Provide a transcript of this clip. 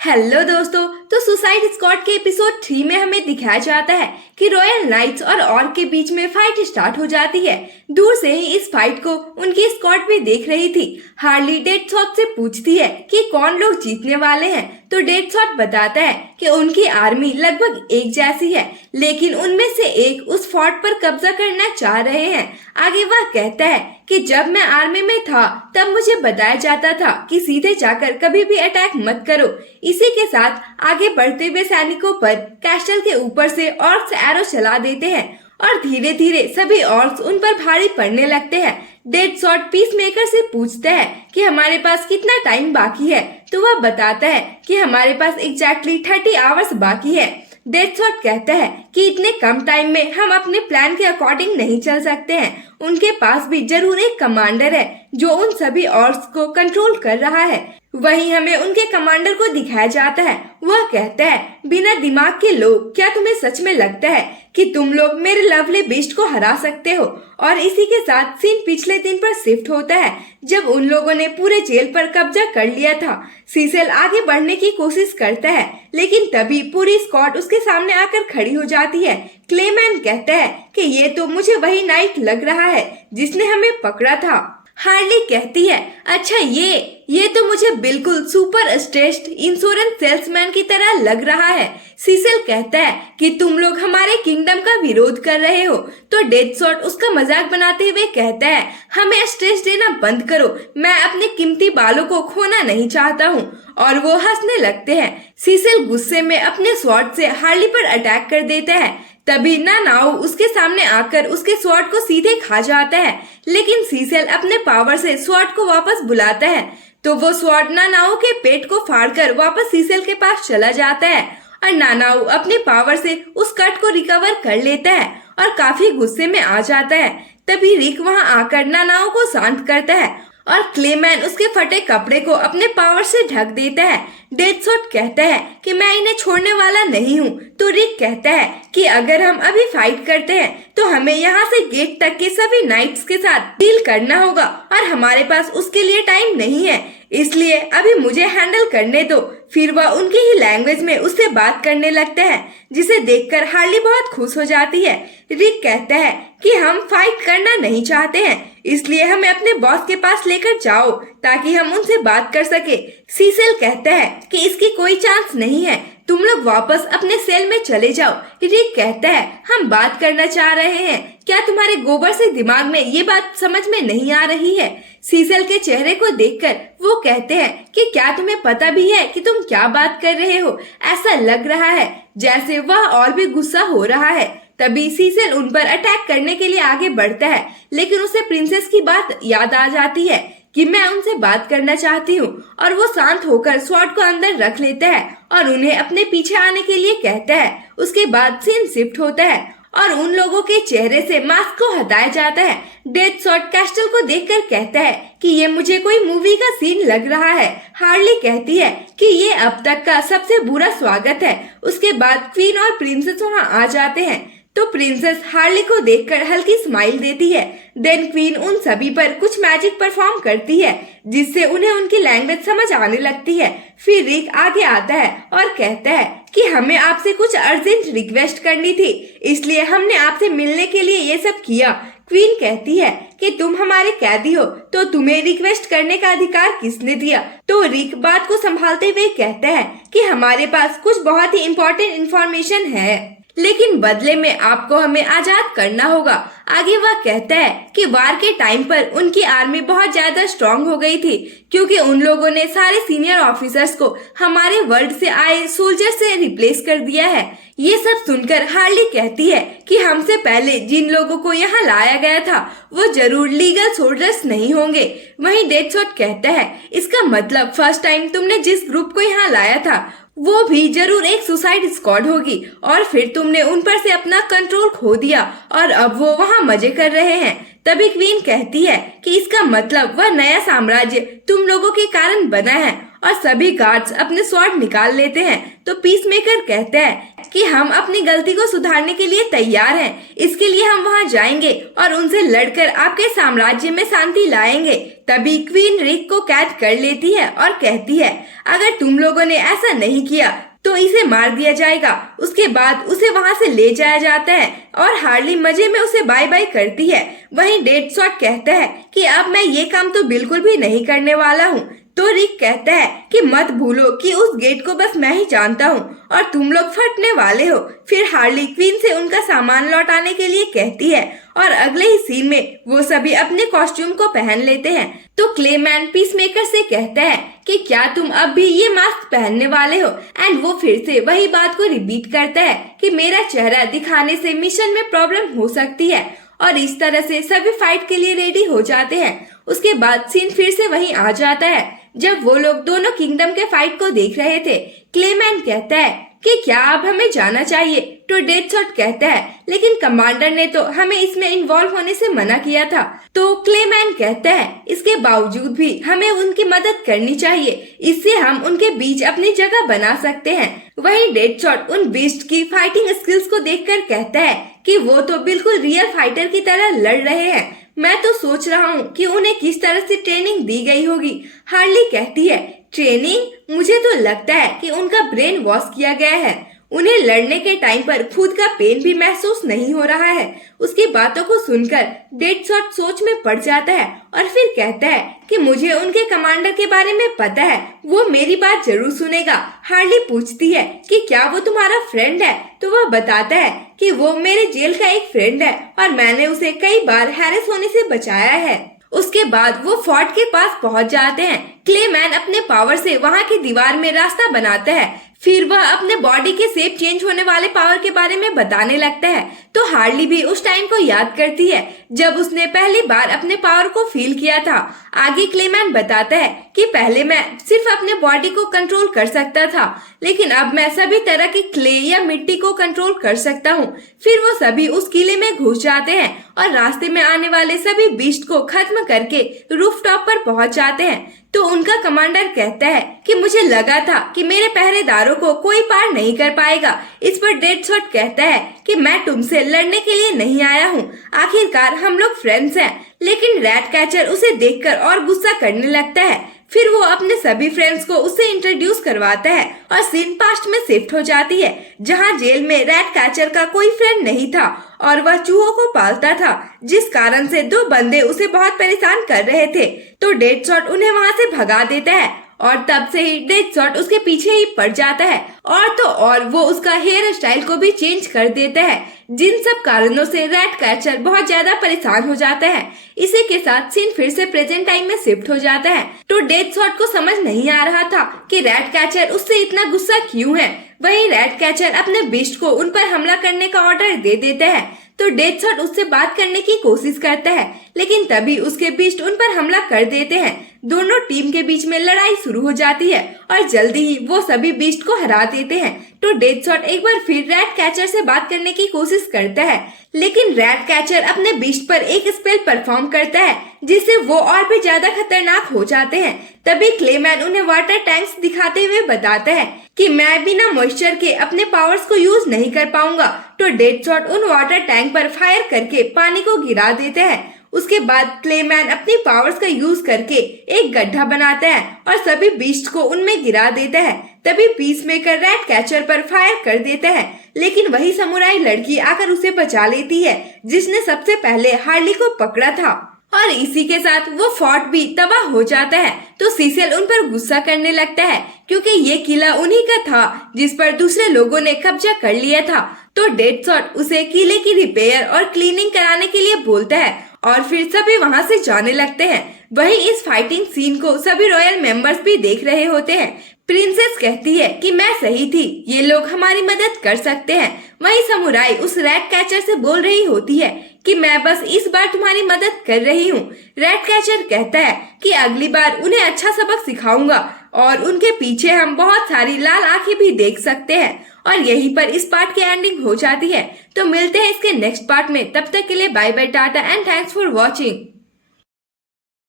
Hello दोस्तों। तो suicide squad के एपिसोड 3 में हमें दिखाया जाता है कि रॉयल नाइट्स और ऑर्क के बीच में फाइट स्टार्ट हो जाती है। दूर से ही इस फाइट को उनकी स्क्वाड भी देख रही थी। हार्ली डेडशॉट से पूछती है कि कौन लोग जीतने वाले हैं, तो डेडशॉट बताता है कि उनकी आर्मी लगभग एक जैसी है, लेकिन उनमें से एक उस फोर्ट पर कब्जा करना चाह रहे हैं। आगे वह कहता है कि जब मैं आर्मी में था तब मुझे बताया जाता था कि सीधे जाकर कभी भी अटैक मत करो। इसी के साथ आगे बढ़ते हुए सैनिकों पर कैस्टल के ऊपर से ऑर्क्स एरो चला देते हैं और धीरे धीरे सभी ऑर्क्स उन पर भारी पड़ने लगते हैं। डेडशॉट पीस मेकर से पूछता है कि हमारे पास कितना टाइम बाकी है, तो वह बताता है कि हमारे पास एग्जैक्टली 30 आवर्स बाकी है। डेडशॉट कहता है कि इतने कम टाइम में हम अपने प्लान के अकॉर्डिंग नहीं चल सकते हैं। उनके पास भी जरूर एक कमांडर है जो उन सभी ऑर्क्स को कंट्रोल कर रहा है। वहीं हमें उनके कमांडर को दिखाया जाता है। वह कहता है, बिना दिमाग के लोग, क्या तुम्हें सच में लगता है कि तुम लोग मेरे लवली बीस्ट को हरा सकते हो? और इसी के साथ सीन पिछले दिन पर शिफ्ट होता है जब उन लोगों ने पूरे जेल पर कब्जा कर लिया था। सीसेल आगे बढ़ने की कोशिश करता है, लेकिन तभी पूरी स्क्वाड उसके सामने आकर खड़ी हो जाती है। क्लेमैन कहता है कि ये तो मुझे वही नाइट लग रहा है जिसने हमें पकड़ा था। हार्ली कहती है, अच्छा ये तो मुझे बिल्कुल सुपर स्ट्रेस्ड इंश्योरेंस सेल्समैन की तरह लग रहा है। सीसेल कहता है कि तुम लोग हमारे किंगडम का विरोध कर रहे हो, तो डेडशॉट उसका मजाक बनाते हुए कहता है, हमें स्ट्रेस देना बंद करो, मैं अपने कीमती बालों को खोना नहीं चाहता हूँ। और वो हंसने लगते हैं। सीसेल गुस्से में अपने स्वॉर्ड से हार्ली पर अटैक कर देता है। तभी नानाओ उसके सामने आकर उसके स्वॉर्ड को सीधे खा जाता है, लेकिन सीसेल अपने पावर से स्वॉर्ड को वापस बुलाता है, तो वो स्वॉर्ड नानाओ के पेट को फाड़कर वापस सीसेल के पास चला जाता है और नानाओ अपने पावर से उस कट को रिकवर कर लेता है और काफी गुस्से में आ जाता है। तभी रिक वहां आकर नानाओ को शांत करता है और क्लेमैन उसके फटे कपड़े को अपने पावर से ढक देता है। डेडशॉट कहता है कि मैं इन्हें छोड़ने वाला नहीं हूँ, तो रिक कहता है कि अगर हम अभी फाइट करते हैं तो हमें यहाँ से गेट तक के सभी नाइट्स के साथ डील करना होगा और हमारे पास उसके लिए टाइम नहीं है, इसलिए अभी मुझे हैंडल करने दो। फिर वह उनकी ही लैंग्वेज में उससे बात करने लगता है, जिसे देखकर हार्ली बहुत खुश हो जाती है। रिक कहता है कि हम फाइट करना नहीं चाहते हैं, इसलिए हमें अपने बॉस के पास लेकर जाओ ताकि हम उनसे बात कर सके। सीसेल कहता है कि इसकी कोई चांस नहीं है, तुम लोग वापस अपने सेल में चले जाओ। रिक कहता है, हम बात करना चाह रहे हैं, क्या तुम्हारे गोबर से दिमाग में ये बात समझ में नहीं आ रही है? सीसेल के चेहरे को देखकर वो कहते हैं कि क्या तुम्हें पता भी है कि तुम क्या बात कर रहे हो? ऐसा लग रहा है जैसे वह और भी गुस्सा हो रहा है। तभी सीसेल उन पर अटैक करने के लिए आगे बढ़ता है, लेकिन उसे प्रिंसेस की बात याद आ जाती है कि मैं उनसे बात करना चाहती हूँ, और वो शांत होकर स्वॉर्ड को अंदर रख लेता है और उन्हें अपने पीछे आने के लिए कहता है। उसके बाद सीन शिफ्ट होता है और उन लोगों के चेहरे से मास्क को हटाया जाता है। डेडशॉट कैस्टल को देखकर कहता है कि ये मुझे कोई मूवी का सीन लग रहा है। हार्ली कहती है कि ये अब तक का सबसे बुरा स्वागत है। उसके बाद क्वीन और प्रिंसेस वहाँ आ जाते हैं, तो प्रिंसेस हार्ली को देखकर हल्की स्माइल देती है। देन क्वीन उन सभी पर कुछ मैजिक परफॉर्म करती है, जिससे उन्हें उनकी लैंग्वेज समझ आने लगती है। फिर रिक आगे आता है और कहता है कि हमें आपसे कुछ अर्जेंट रिक्वेस्ट करनी थी, इसलिए हमने आपसे मिलने के लिए ये सब किया। क्वीन कहती है कि तुम हमारे कैदी हो, तो तुम्हें रिक्वेस्ट करने का अधिकार किसने दिया? तो रिक बात को संभालते हुए कहता है कि हमारे पास कुछ बहुत ही इम्पोर्टेंट इन्फॉर्मेशन है, लेकिन बदले में आपको हमें आजाद करना होगा। आगे वह कहता है कि वार के टाइम पर उनकी आर्मी बहुत ज्यादा स्ट्रांग हो गई थी, क्योंकि उन लोगों ने सारे सीनियर ऑफिसर्स को हमारे वर्ल्ड से आए सोल्जर से रिप्लेस कर दिया है। ये सब सुनकर हार्ली कहती है कि हमसे पहले जिन लोगों को यहाँ लाया गया था वो जरूर लीगल सोल्जर्स नहीं होंगे। वहीं डेडशॉट कहता है, इसका मतलब फर्स्ट टाइम तुमने जिस ग्रुप को यहाँ लाया था वो भी जरूर एक सुसाइड स्क्वाड होगी, और फिर तुमने उन पर से अपना कंट्रोल खो दिया और अब वो वहाँ मजे कर रहे हैं। तभी क्वीन कहती है कि इसका मतलब वह नया साम्राज्य तुम लोगों के कारण बना है, और सभी गार्ड्स अपने स्वॉर्ड निकाल लेते हैं। तो पीस मेकर कहता है कि हम अपनी गलती को सुधारने के लिए तैयार हैं। इसके लिए हम वहां जाएंगे और उनसे लड़कर आपके साम्राज्य में शांति लाएंगे। तभी क्वीन रिक को कैद कर लेती है और कहती है, अगर तुम लोगों ने ऐसा नहीं किया तो इसे मार दिया जाएगा। उसके बाद उसे वहां से ले जाया जाता है और हार्ली मजे में उसे बाय बाय करती है। वहीं डेडशॉट कहता है कि अब मैं ये काम तो बिल्कुल भी नहीं करने वाला हूँ। तो रिक कहता है कि मत भूलो कि उस गेट को बस मैं ही जानता हूँ और तुम लोग फटने वाले हो। फिर हार्ली क्वीन से उनका सामान लौटाने के लिए कहती है और अगले ही सीन में वो सभी अपने कॉस्ट्यूम को पहन लेते हैं। तो क्लेमैन पीसमेकर से कहता है कि क्या तुम अब भी ये मास्क पहनने वाले हो? एंड वो फिर से वही बात को रिपीट करता है कि मेरा चेहरा दिखाने से मिशन में प्रॉब्लम हो सकती है। और इस तरह से सभी फाइट के लिए रेडी हो जाते हैं। उसके बाद सीन फिर से वहीं आ जाता है जब वो लोग दोनों किंगडम के फाइट को देख रहे थे। क्लेमैन कहता है कि क्या अब हमें जाना चाहिए? तो डेडशॉट कहता है लेकिन कमांडर ने तो हमें इसमें इन्वॉल्व होने से मना किया था। तो क्लेमैन कहता है इसके बावजूद भी हमें उनकी मदद करनी चाहिए, इससे हम उनके बीच अपनी जगह बना सकते हैं। वहीं डेडशॉट उन बीस्ट की फाइटिंग स्किल्स को देखकर कहता है कि वो तो बिल्कुल रियल फाइटर की तरह लड़ रहे हैं। मैं तो सोच रहा हूँ कि उन्हें किस तरह से ट्रेनिंग दी गई होगी। हार्ली कहती है ट्रेनिंग? मुझे तो लगता है कि उनका ब्रेन वॉश किया गया है। उन्हें लड़ने के टाइम पर खुद का पेन भी महसूस नहीं हो रहा है। उसकी बातों को सुनकर डेडशॉट सोच में पड़ जाता है और फिर कहता है कि मुझे उनके कमांडर के बारे में पता है, वो मेरी बात जरूर सुनेगा। हार्ली पूछती है कि क्या वो तुम्हारा फ्रेंड है? तो वह बताता है कि वो मेरे जेल का एक फ्रेंड है और मैंने उसे कई बार हैरेस होने से बचाया है। उसके बाद वो फोर्ट के पास पहुंच जाते हैं। क्लेमैन अपने पावर से वहां की दीवार में रास्ता बनाता है। फिर वह अपने बॉडी के शेप चेंज होने वाले पावर के बारे में बताने लगता है। तो हार्ली भी उस टाइम को याद करती है जब उसने पहली बार अपने पावर को फील किया था। आगे क्लेमैन बताता है कि पहले मैं सिर्फ अपने बॉडी को कंट्रोल कर सकता था, लेकिन अब मैं सभी तरह की क्ले या मिट्टी को कंट्रोल कर सकता हूँ। फिर वो सभी उस किले में घुस जाते हैं और रास्ते में आने वाले सभी बीस्ट को खत्म करके रूफटॉप पर पहुंच जाते हैं। तो उनका कमांडर कहता है कि मुझे लगा था कि मेरे पहरेदारों को कोई पार नहीं कर पाएगा। इस पर डेडशॉट कहता है कि मैं तुमसे लड़ने के लिए नहीं आया हूँ, आखिरकार हम लोग फ्रेंड्स हैं। लेकिन रैट कैचर उसे देखकर और गुस्सा करने लगता है। फिर वो अपने सभी फ्रेंड्स को उससे इंट्रोड्यूस करवाता है और सीन पास्ट में शिफ्ट हो जाती है जहाँ जेल में रैट कैचर का कोई फ्रेंड नहीं था और वह चूहों को पालता था, जिस कारण से दो बंदे उसे बहुत परेशान कर रहे थे। तो डेडशॉट उन्हें वहाँ से भगा देता है और तब से ही डेडशॉट उसके पीछे ही पड़ जाता है और तो और वो उसका हेयर स्टाइल को भी चेंज कर देता है, जिन सब कारणों से रैट कैचर बहुत ज्यादा परेशान हो जाता है। इसी के साथ सीन फिर से प्रेजेंट टाइम में शिफ्ट हो जाता है। तो डेडशॉट को समझ नहीं आ रहा था कि रैट कैचर उससे इतना गुस्सा क्यों है। वहीं रैट कैचर अपने बीस्ट को उन पर हमला करने का ऑर्डर दे देता है। तो डेडशॉट उससे बात करने की कोशिश करता है, लेकिन तभी उसके बीस्ट उन पर हमला कर देते हैं। दोनों टीम के बीच में लड़ाई शुरू हो जाती है और जल्दी ही वो सभी बीस्ट को हरा देते हैं। तो डेडशॉट एक बार फिर रैट कैचर से बात करने की कोशिश करता है, लेकिन रैट कैचर अपने बीस्ट पर एक स्पेल परफॉर्म करता है जिससे वो और भी ज्यादा खतरनाक हो जाते हैं। तभी क्लेमैन उन्हें वाटर टैंक्स दिखाते हुए बताता है कि मैं बिना मॉइस्चर के अपने पावर्स को यूज नहीं कर पाऊंगा। तो डेडशॉट उन वाटर टैंक पर फायर करके पानी को गिरा देते हैं। उसके बाद क्लेमैन अपनी पावर्स का यूज करके एक गड्ढा बनाता है और सभी बीस्ट को उनमें गिरा देता है। तभी पीसमेकर रैट कैचर पर फायर कर देता है, लेकिन वही समुराई लड़की आकर उसे बचा लेती है जिसने सबसे पहले हार्ली को पकड़ा था। और इसी के साथ वो फोर्ट भी तबाह हो जाता है। तो सीसेल उन पर गुस्सा करने लगता है क्योंकि ये किला उन्हीं का था जिस पर दूसरे लोगों ने कब्जा कर लिया था। तो डेडशॉट उसे किले की रिपेयर और क्लीनिंग कराने के लिए बोलता है और फिर सभी वहां से जाने लगते हैं। वहीं इस फाइटिंग सीन को सभी रॉयल मेंबर्स भी देख रहे होते हैं। प्रिंसेस कहती है कि मैं सही थी, ये लोग हमारी मदद कर सकते हैं। वहीं समुराई उस रैट कैचर से बोल रही होती है कि मैं बस इस बार तुम्हारी मदद कर रही हूँ। रैट कैचर कहता है कि अगली बार उन्हें अच्छा सबक सिखाऊंगा और उनके पीछे हम बहुत सारी लाल आंखें भी देख सकते हैं। और यहीं पर इस पार्ट की एंडिंग हो जाती है। तो मिलते हैं इसके नेक्स्ट पार्ट में, तब तक के लिए bye bye, tata and thanks for watching.